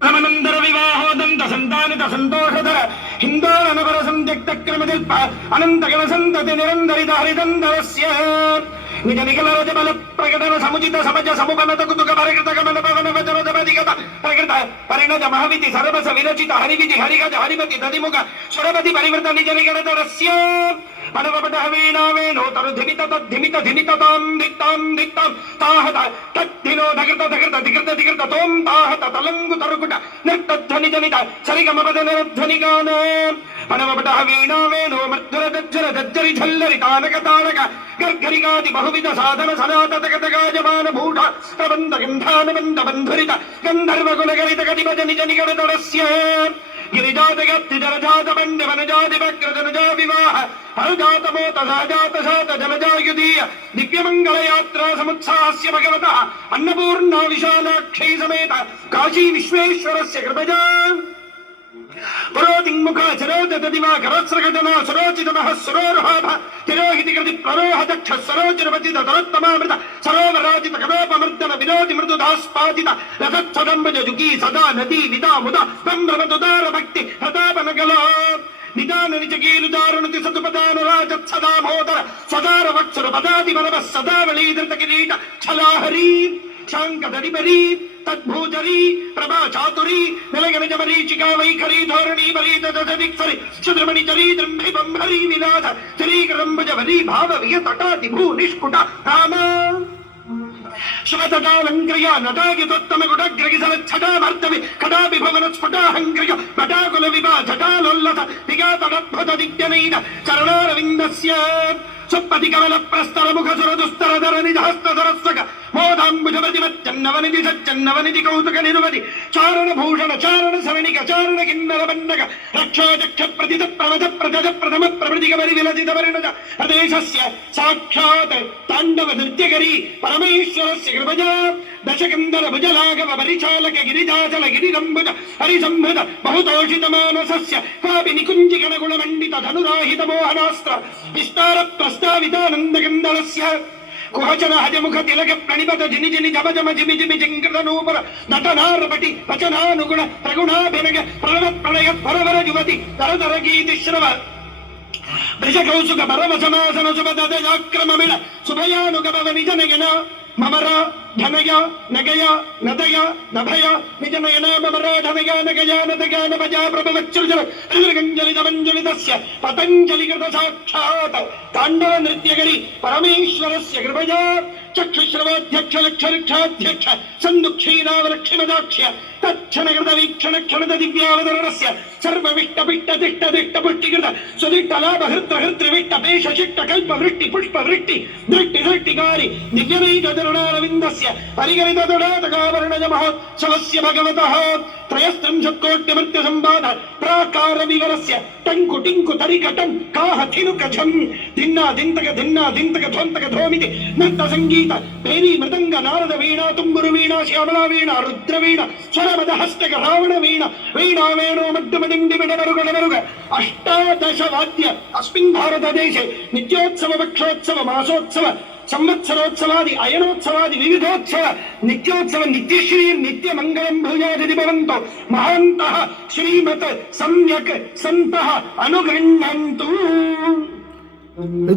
రమనందర వివాహోదంత సంతానిత సంతోషధర హిందోరనవర సంత్యక్త క్రమదిల్ప అనంతగణ సంతతి నిరందరిత హరిదందరస్య నిజ నిఖిల రజబల ప్రకటన సముచిత సమజ సముపనత కుతుక పరికృత గమన పవన వచన జపదిగత ప్రకృత పరిణత మహవిధి సర్వస విరచిత హరివిధి హరిగజ హరిమతి దధిముఖ సురపతి పరివృత నిజ నిగణతరస్య పనవపట వీణావేణో తరు ధిమిత తద్ధిమిత ధిమిత తాం దిత్తాం దిత్తాం తాహత తద్ధినో ధకృత ధకృత ధికృత ధికృత తోం తాహత తలంగు తరుగుట నిర్తధ్వని జనిత సరిగమపద నిరధ్వనిగానో పనవపట వీణావేణో మర్ధుర దజ్జర దజ్జరి ఝల్లరి తానక తానక గర్గరిగాది బహువిధ సాధన సనాతతగతగాజమాన భూఢ ప్రబంధ గంధానబంధ బంధురిత గంధర్వ గుణగరిత గతిభజ నిజ నిగణతరస్య గిరిజాతగత్తి జలజాత బండ వనజాతి వక్రజనజా వివాహ హరజాత మోత సహజాత శాత జలజాయుధీయ దివ్యమంగళయాత్రా సముత్సాహస్య భగవత అన్నపూర్ణా విశాలాక్షై సమేత కాశీ విశ్వేశ్వరస్య కృపజా పురోదింముఖ చరోదత దివాకరస్రగజనా సురోచితమః సురోరుహాభ తిరోహితి కృతి ప్రరోహ దక్ష సరోచిరవచిత తరోత్తమామృత సరోవరాజిత కరోపమర్దన వినోది మృదుదాస్పాదిత రథత్సదంబజ జుగీ సదా నదీ విదాముద బ్రహ్మమదుదార భక్తి ప్రతాపనగల నిదాన నిజగీలుదారుణతి సతుపదాన రాజత్సదామోదర సదార వత్సర పదాది వరవ సదావళీధృత కిరీట ఛలాహరీ శాంకదడిబరీ తద్భూజరీ ప్రభా చాతురీ నిలగనజ మరీచికా వైఖరీ ధోరణీ బరీ దదిక్సరి క్షుద్రమణి చరీ ద్రంభి బంభరీ విలాస శ్రీకరంబజ వరీ భావ వియతటాది భూ నిష్కుట రామ శుభతటాలంక్రియ నటాగితోత్తమ గుడగ్రగిసలచ్చటామర్దవి కటాపి భవన స్ఫుటాహంక్రియ పటాకుల విభా జటాలోల్లస విగాతడద్భుత దిగ్యనైన చరణారవిందస్య సుప్పతి కమల ప్రస్తర ముఖ సుర దుస్తర ధర నిజ హస్త సరస్వక మోదాంబుజమతిమచ్చన్నవనిధి సచ్చన్నవనిధి కౌతుక నిరువది చారణ భూషణ చారణ సరణిక చారణ కిన్నర బండక రక్షోచక్ష ప్రతిత ప్రవధ ప్రజ ప్రథమ ప్రవృతిక వరి విలసిత పరిణత ప్రదేశస్య సాక్షాత్ తాండవ నృత్యకరీ పరమేశ్వరస్య కృపజా దశకందర భుజలాఘవ పరిచాలక గిరిజాచల గిరిరంబుజ హరిసంభృత బహుతోషిత మానసస్య కాపి నికుంజిగణ గుణమండిత ధనురాహిత మోహనాస్త్ర విస్తార ప్రస్తావితానందకందళస్య కుహచన హజముఖ తిలక ప్రణిపత జిని జిని జమ జమ జిమి జిమి జింకృత నూపుర నటనారపటి వచనానుగుణ ప్రగుణాభినగ ప్రణవ ప్రణయ పరవర యువతి తరతర గీతి శ్రవ వృషకౌసుక పరవసమాసన శుభదజాక్రమమిళ శుభయానుగమవ నిజనగన మమర ధనయ నగయ నదయ నభయ నిజనయన మమర ధనయ నగయ నదయ నభజా ప్రభవచ్చృజల త్రిగంజలితమంజలితస్య పతంజలికృత సాక్షాత్ తాండవ నృత్యకరి పరమేశ్వరస్య కృపజా చక్షుశ్రవాధ్యక్ష లక్షలక్షాధ్యక్ష సందుక్షీరావరక్షిమదాక్ష్య తక్షణకృత వీక్షణ క్షణద దివ్యావతరణస్య సర్వవిష్టపిష్ట దిష్ట దిష్ట పుష్టికృత సుదిష్ట లాభ హృత్ర హృత్రవిష్ట పేష శిష్ట కల్ప వృష్టి పుష్ప వృష్టి దృష్టి దృష్టికారి దివ్యనైక చరణారవిందస్య పరిగణిత తడాతకావరణజ మహోత్సవస్య భగవతః త్రయస్త్రింశత్కోట్యమర్త్య సంపాద ప్రాకార వివరస్య టంకు టింకు తరికటం కాహథినుక ఝం ధిన్నా ధింతక ధిన్నా ధింతక ధ్వంతక ధోమితి నృత్త సంగీత పేరీ మృదంగ నారద వీణా తుంగురు వీణా శ్యామలా వీణ రుద్ర వీణ స్వరమద హస్తక రావణ వీణ వీణా వేణో మధ్యమదిండి విడమరుగ అష్టాదశ వాద్య అస్మిన్ భారతదేశే నిత్యోత్సవ వక్షోత్సవ మాసోత్సవ సంవత్సరోత్సవాది అయనోత్సవాది వివిధోత్సవ నిత్యోత్సవ నిత్యశ్రీ నిత్య మంగళం భూయాది భవంతో మహాంతః శ్రీమత్ సమ్యక్ సంతః అనుగృహ్ణంతు.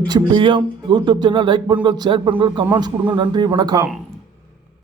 HPM யூடியூப் சேனல் லைக் பண்ணுங்கள், ஷேர் பண்ணுங்கள், கமெண்ட்ஸ் கொடுங்க. நன்றி, வணக்கம்.